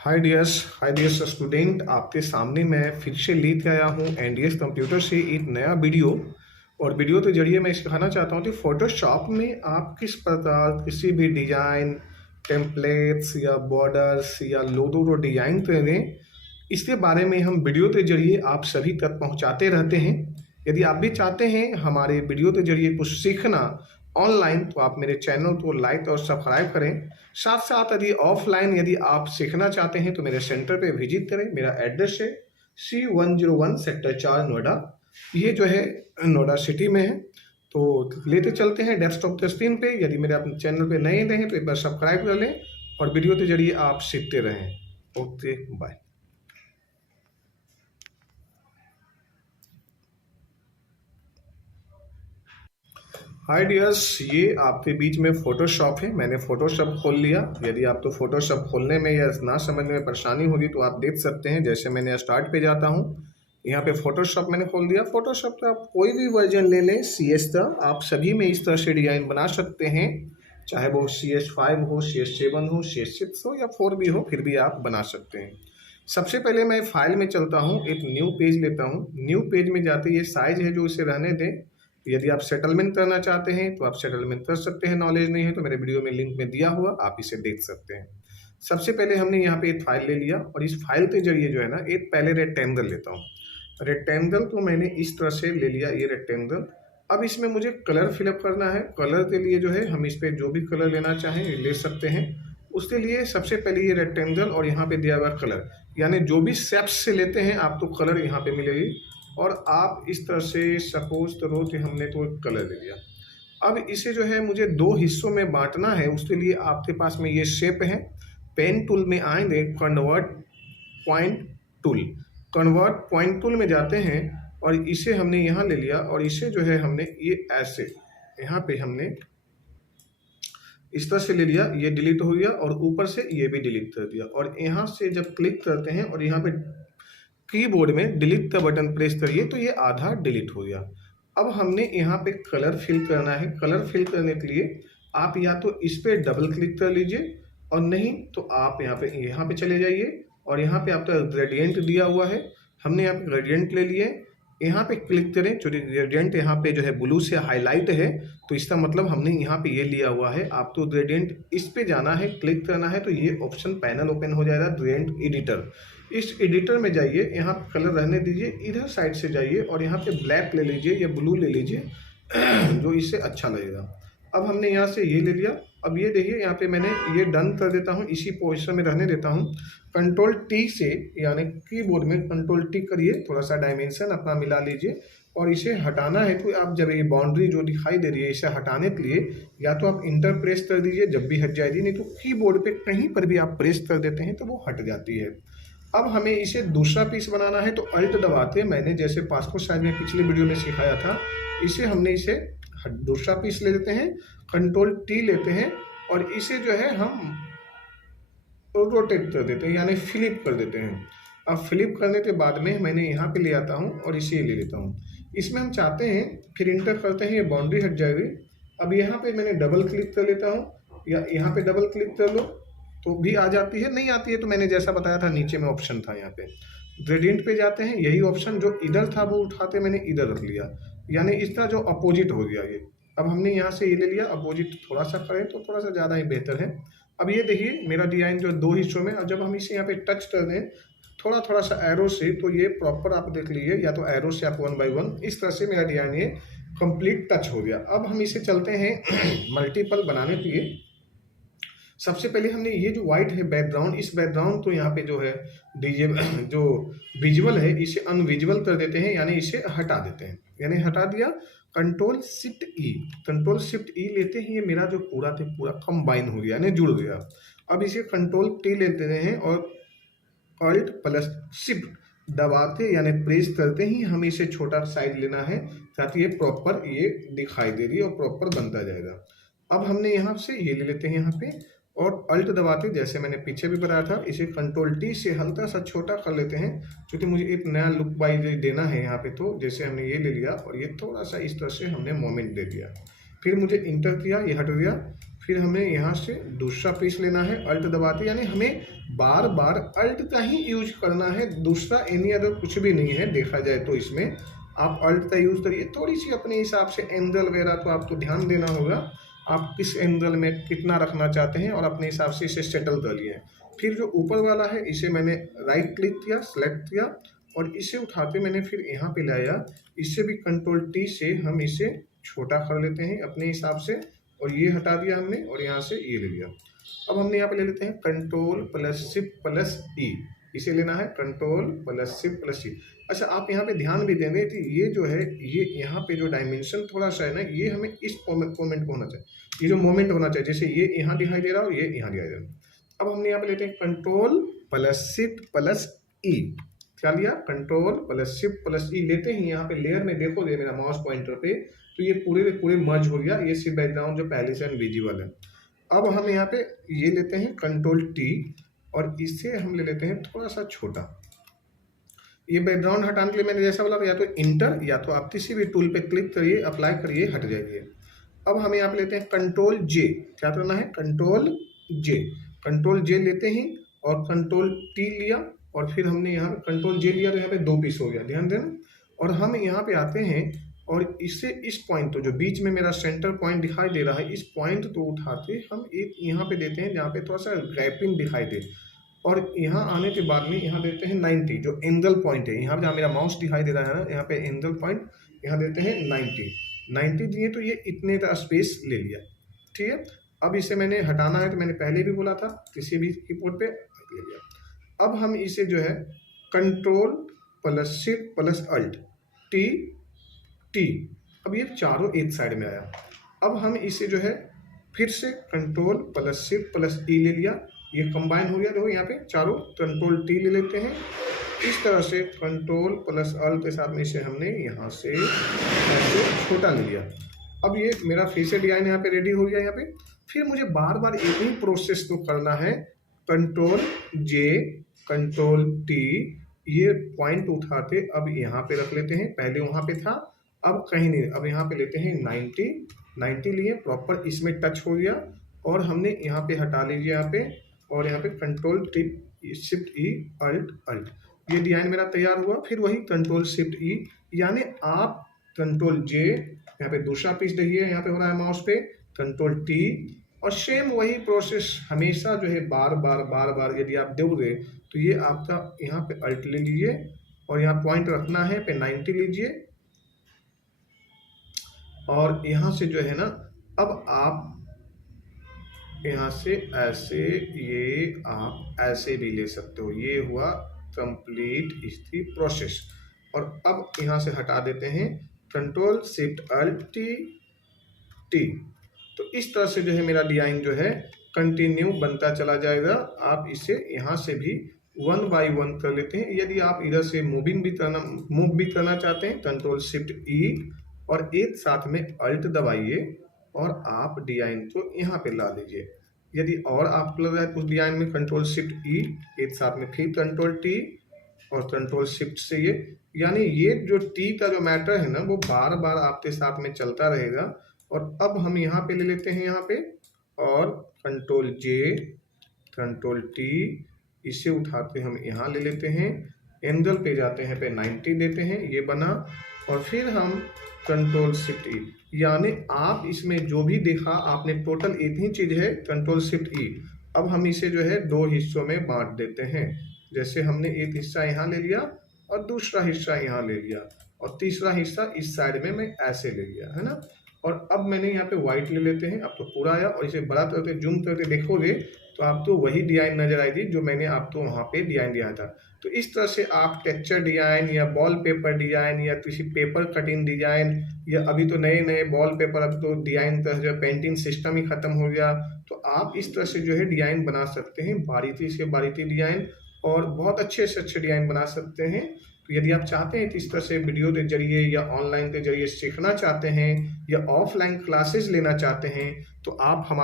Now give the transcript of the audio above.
हाय dears student, आपके सामने मैं फिर से लेके आया हूँ एनडीएस कंप्यूटर से एक नया वीडियो। और वीडियो के जरिए मैं सिखाना चाहता हूँ कि फोटोशॉप में आप किस प्रकार किसी भी डिजाइन, टेम्पलेट्स या बॉर्डर्स या लोगो को डिजाइन करें, इसके बारे में हम वीडियो के जरिए आप सभी तक पहुँचाते रहते हैं। यदि आप भी चाहते हैं हमारे वीडियो के जरिए कुछ सीखना ऑनलाइन, तो आप मेरे चैनल को लाइक और सब्सक्राइब करें। साथ साथ यदि ऑफलाइन यदि आप सीखना चाहते हैं तो मेरे सेंटर पे विजिट करें। मेरा एड्रेस है C101 सेक्टर 4 नोएडा। ये जो है नोएडा सिटी में है। तो लेते चलते हैं डेस्कटॉप के स्क्रीन पे। यदि मेरे अपने चैनल पे नए हैं तो एक बार सब्सक्राइब कर लें और वीडियो के जरिए आप सीखते रहें। Okay, bye. हाय डियर्स, ये आपके बीच में फोटोशॉप है। मैंने फोटोशॉप खोल लिया। यदि आपको फोटोशॉप खोलने में या ना समझने में परेशानी होगी तो आप देख सकते हैं। जैसे मैंने स्टार्ट पे जाता हूँ, यहाँ पे फोटोशॉप मैंने खोल दिया। फोटोशॉप का आप कोई भी वर्जन ले लें CS का, आप सभी में इस तरह से डिजाइन बना सकते हैं। चाहे वो CS5 हो, CS7 हो, CS6 हो या 4 भी हो, फिर भी आप बना सकते हैं। सबसे पहले मैं फाइल में चलता हूँ, एक न्यू पेज लेता हूँ। न्यू पेज में जाते ये साइज है जो इसे रहने दें। यदि आप सेटलमेंट करना चाहते हैं तो आप सेटलमेंट कर सकते हैं। नॉलेज नहीं है तो मेरे वीडियो में लिंक में दिया हुआ, आप इसे देख सकते हैं। सबसे पहले हमने यहाँ पे एक फाइल ले लिया और इस फाइल के जरिए जो है ना, एक पहले रेक्टेंगल लेता हूँ। रेक्टेंगल को मैंने इस तरह से ले लिया, ये रेक्टेंगल। अब इसमें मुझे कलर फिलअप करना है। कलर के लिए जो है हम इस पर जो भी कलर लेना चाहें ले सकते हैं। उसके लिए सबसे पहले ये रेक्टेंगल और यहाँ पे दिया हुआ कलर, यानी जो भी शेप्स से लेते हैं आपको कलर यहाँ पे मिलेगी। और आप इस तरह से सपोज करो कि हमने तो एक कलर ले लिया। अब इसे जो है मुझे दो हिस्सों में बांटना है। उसके लिए आपके पास में ये शेप है। पेन टूल में आएंगे, convert point tool. Convert point tool में जाते हैं और इसे हमने यहाँ ले लिया और इसे जो है हमने ये ऐसे यहाँ पे हमने इस तरह से ले लिया। ये डिलीट हो गया और ऊपर से ये भी डिलीट कर दिया। और यहाँ से जब क्लिक करते हैं और यहाँ पे कीबोर्ड में डिलीट का बटन प्रेस करिए तो ये आधा डिलीट हो गया। अब हमने यहाँ पे कलर फिल करना है। कलर फिल करने के लिए आप या तो इस पे डबल क्लिक कर लीजिए और नहीं तो आप यहाँ पे चले जाइए और यहाँ पे आपका ग्रेडियंट दिया हुआ है। हमने यहाँ पे ग्रेडियंट ले लिए। यहाँ पे क्लिक करें। जो ग्रेडियंट यहाँ पे जो है ब्लू से हाईलाइट है, तो इसका मतलब हमने यहाँ पे ये लिया हुआ है। आपको ग्रेडियंट इस पे जाना है, क्लिक करना है तो ये ऑप्शन पैनल ओपन हो जाएगा, ग्रेडियंट एडिटर। इस एडिटर में जाइए, यहाँ कलर रहने दीजिए, इधर साइड से जाइए और यहाँ पे ब्लैक ले लीजिए या ब्लू ले लीजिए जो इससे अच्छा लगेगा। अब हमने यहाँ से ये ले लिया। अब ये देखिए यहाँ पे मैंने ये डन कर देता हूँ, इसी पोजीशन में रहने देता हूँ। कंट्रोल T से, यानी कीबोर्ड में कंट्रोल T करिए, थोड़ा सा डायमेंशन अपना मिला लीजिए और इसे हटाना है तो आप जब ये बाउंड्री जो दिखाई दे रही है इसे हटाने के लिए या तो आप इंटर प्रेस कर दीजिए, जब भी हट जाएगी, नहीं तो कीबोर्ड पे कहीं पर भी आप प्रेस कर देते हैं तो वो हट जाती है। अब हमें इसे दूसरा पीस बनाना है तो अल्ट दबाते, मैंने जैसे पासपोर्ट साइज में पिछले वीडियो में सिखाया था, इसे हमने इसे दूसरा पीस ले लेते हैं, कंट्रोल T लेते हैं और इसे जो है हम रोटेट कर देते हैं, यानी फ्लिप कर देते हैं। अब फ्लिप करने के बाद में मैंने यहाँ पे ले आता हूँ और इसे ले लेता हूँ। इसमें हम चाहते हैं, फिर इंटर करते हैं, ये बाउंड्री हट जाएगी। अब यहाँ पे मैंने डबल क्लिक कर लेता हूँ या यहाँ पे डबल क्लिक कर लो तो भी आ जाती है। नहीं आती है तो मैंने जैसा बताया था नीचे में ऑप्शन था, यहाँ पे ग्रेडियंट पे जाते हैं, यही ऑप्शन जो इधर था वो उठाते मैंने इधर रख लिया, यानी इसका जो अपोजिट हो गया ये। अब हमने यहाँ से ये ले लिया, अपोजिट थोड़ा सा करें तो थोड़ा सा ज़्यादा ही बेहतर है। अब ये देखिए मेरा डिजाइन जो दो हिस्सों में, और जब हम इसे यहाँ पे टच कर दें थोड़ा थोड़ा सा एरो से, तो ये प्रॉपर आप देख लीजिए, या तो एरो से आप 1 बाय 1 इस तरह से मेरा डिजाइन ये कंप्लीट टच हो गया। अब हम इसे चलते हैं मल्टीपल बनाने के लिए। सबसे पहले हमने ये जो व्हाइट है बैकग्राउंड, इस बैकग्राउंड तो यहाँ पे जो है डीजे जो विजुअल है इसे अनविजुअल कर देते हैं, यानी इसे हटा देते हैं। यानी हटा दिया, कंट्रोल शिफ्ट ई लेते हैं, ये मेरा जो पूरा थे पूरा कंबाइन हो गया, यानी जुड़ गया। अब इसे कंट्रोल T लेते हैं और अल्ट प्लस शिफ्ट दबाते यानी प्रेस करते ही हमें इसे छोटा साइज लेना है ताकि ये प्रॉपर ये दिखाई दे रही है और प्रॉपर बनता जाएगा। अब हमने यहाँ से ये ले लेते हैं यहाँ पे और अल्ट दबाते, जैसे मैंने पीछे भी बताया था, इसे कंट्रोल T से हल्का सा छोटा कर लेते हैं क्योंकि मुझे एक नया लुक वाइज देना है यहाँ पे। तो जैसे हमने ये ले लिया और ये थोड़ा सा इस तरह से हमने मोमेंट दे दिया, फिर मुझे इंटर किया, ये हट गया, फिर हमें यहाँ से दूसरा पीस लेना है अल्ट दबाते, यानी हमें बार बार अल्ट का ही यूज करना है, दूसरा एनी अदर कुछ भी नहीं है। देखा जाए तो इसमें आप अल्ट का यूज़ करिए। थोड़ी सी अपने हिसाब से एंगल वगैरह तो आपको ध्यान देना होगा, आप किस एंगल में कितना रखना चाहते हैं और अपने हिसाब से इसे सेटल कर लिए। फिर जो ऊपर वाला है इसे मैंने राइट क्लिक किया, सेलेक्ट किया और इसे उठाते मैंने फिर यहाँ पे लाया। इसे भी कंट्रोल टी से हम इसे छोटा कर लेते हैं अपने हिसाब से, और ये हटा दिया हमने और यहाँ से ये ले लिया। अब हमने यहाँ पे ले लेते हैं कंट्रोल प्लस शिफ्ट प्लस ई, इसे लेना है कंट्रोल प्लस शिफ्ट प्लस ई। अच्छा, आप यहाँ पे ध्यान भी देंगे कि ये जो है ये यहाँ पे जो डायमेंशन थोड़ा सा है ना, ये हमें इस मोमेंट को होना चाहिए, ये जो मोमेंट होना चाहिए, जैसे ये यहाँ दिखाई दे रहा है और ये यहाँ दिखाई दे रहा है। अब हमने यहाँ पे लेते हैं कंट्रोल प्लस शिफ्ट प्लस ई, क्या लिया, कंट्रोल प्लस शिफ्ट प्लस ई। लेते ही यहाँ पे लेयर में देखोगे मेरा माउस पॉइंटर पे, तो ये पूरे पूरे मर्ज हो गया, ये सिर्फ बैकग्राउंड जो पहले से इनविजिबल है। अब हम यहाँ पे ये लेते हैं कंट्रोल टी और इसे हम ले लेते हैं थोड़ा सा छोटा। ये बैकग्राउंड हटाने के लिए मैंने जैसा बोला, या तो इंटर या तो आप किसी भी टूल पे क्लिक करिए, अप्लाई करिए, हट जाइए। अब हम यहाँ पे लेते हैं कंट्रोल जे, क्या करना है, कंट्रोल जे, कंट्रोल जे लेते ही और कंट्रोल टी लिया और फिर हमने यहाँ पे कंट्रोल जे लिया तो यहाँ पे दो पीस हो गया, ध्यान देना। और हम यहाँ पे आते हैं और इससे इस पॉइंट तो जो बीच में मेरा सेंटर पॉइंट दिखाई दे रहा है, इस पॉइंट तो उठाते हम एक यहाँ पे देते हैं जहाँ पे थोड़ा सा गैपिंग दिखाई दे, और यहाँ आने के बाद में यहाँ देते हैं 90, जो एंगल पॉइंट है, यहाँ जहाँ मेरा माउस दिखाई दे रहा है ना, यहाँ पे एंगल पॉइंट यहाँ देते हैं 90 दिए तो ये इतने का स्पेस ले लिया, ठीक है। अब इसे मैंने हटाना है तो मैंने पहले भी बोला था किसी भी कीबोर्ड पे ले लिया। अब हम इसे जो है control plus shift plus alt T T, अब ये चारों एक साइड में आया। अब हम इसे जो है फिर से कंट्रोल प्लस शिफ्ट प्लस ई ले लिया, ये कंबाइन हो गया। देखो यहाँ पे चारों कंट्रोल टी ले लेते हैं, इस तरह से कंट्रोल प्लस अल्ट के साथ में इसे हमने यहाँ से ऐसे छोटा ले लिया। अब ये मेरा फिर से डिजाइन यहाँ पे रेडी हो गया। यहाँ पे फिर मुझे बार बार एक ही प्रोसेस तो करना है, कंट्रोल जे कंट्रोल टी, ये पॉइंट उठाते अब यहाँ पे रख लेते हैं, पहले वहाँ पे था अब कहीं नहीं, अब यहाँ पे लेते हैं 90 लिए, प्रॉपर इसमें टच हो गया और हमने यहाँ पे हटा लीजिए यहाँ पे, और यहाँ पे कंट्रोल शिफ्ट ई अल्ट, ये डिजाइन मेरा तैयार हुआ। फिर वही कंट्रोल शिफ्ट ई, यानी आप कंट्रोल जे, यहाँ पे दूसरा पीस देखिए यहाँ पे हो रहा है माउस पे, कंट्रोल टी, और सेम वही प्रोसेस हमेशा जो है बार बार यदि आप दोगे तो ये आपका यहाँ पे अल्ट ले लीजिए और यहाँ पॉइंट रखना है पे 90 लीजिए, और यहाँ से जो है ना, अब आप यहाँ से ऐसे, ये आप ऐसे भी ले सकते हो। ये हुआ कंप्लीट इसकी प्रोसेस। और अब यहाँ से हटा देते हैं कंट्रोल शिफ्ट अल्ट टी। तो इस तरह से जो है मेरा डिजाइन जो है कंटिन्यू बनता चला जाएगा। आप इसे यहाँ से भी 1 बाय 1 कर लेते हैं। यदि आप इधर से मूव भी करना चाहते हैं, कंट्रोल शिफ्ट ई और एक साथ में अल्ट दबाइए और आप डिजाइन को यहाँ पे ला लीजिए। यदि और आपको लग रहा है उस डिजाइन में कंट्रोल शिफ्ट ई एक साथ में फिर कंट्रोल टी और कंट्रोल शिफ्ट से ये, यानी ये जो टी का जो मैटर है ना, वो बार बार आपके साथ में चलता रहेगा। और अब हम यहाँ पे ले लेते हैं यहाँ पे और कंट्रोल जे कंट्रोल टी, इसे उठाते हम यहाँ ले लेते हैं, एंगल पे जाते हैं पे 90 देते हैं, ये बना। और फिर हम कंट्रोल शिफ्ट ई, यानी आप इसमें जो भी देखा आपने टोटल एक ही चीज़ है, कंट्रोल शिफ्ट ई। अब हम इसे जो है दो हिस्सों में बांट देते हैं, जैसे हमने एक हिस्सा यहाँ ले लिया और दूसरा हिस्सा यहाँ ले लिया और तीसरा हिस्सा इस साइड में मैं ऐसे ले लिया, है ना। और अब मैंने यहाँ पे व्हाइट ले लेते हैं, अब तो पूरा आया। और इसे बड़ा करके जूम करके देखोगे तो आपको वही डिजाइन नजर आएगी जो मैंने आपको वहाँ पे डिजाइन दिया था। तो इस तरह से आप टेक्सचर डिजाइन या वॉल पेपर डिजाइन या किसी पेपर कटिंग डिजाइन, या अभी तो नए नए वॉल पेपर, अब तो डिजाइन का जो पेंटिंग सिस्टम ही खत्म हो गया, तो आप इस तरह से जो है डिजाइन बना सकते हैं, बारीकी से बारीकी डिजाइन, और बहुत अच्छे से अच्छे डिजाइन बना सकते हैं। तो यदि आप चाहते हैं कि इस तरह से वीडियो के जरिए या ऑनलाइन के जरिए सीखना चाहते हैं या ऑफलाइन क्लासेस लेना चाहते हैं, तो आप हमारे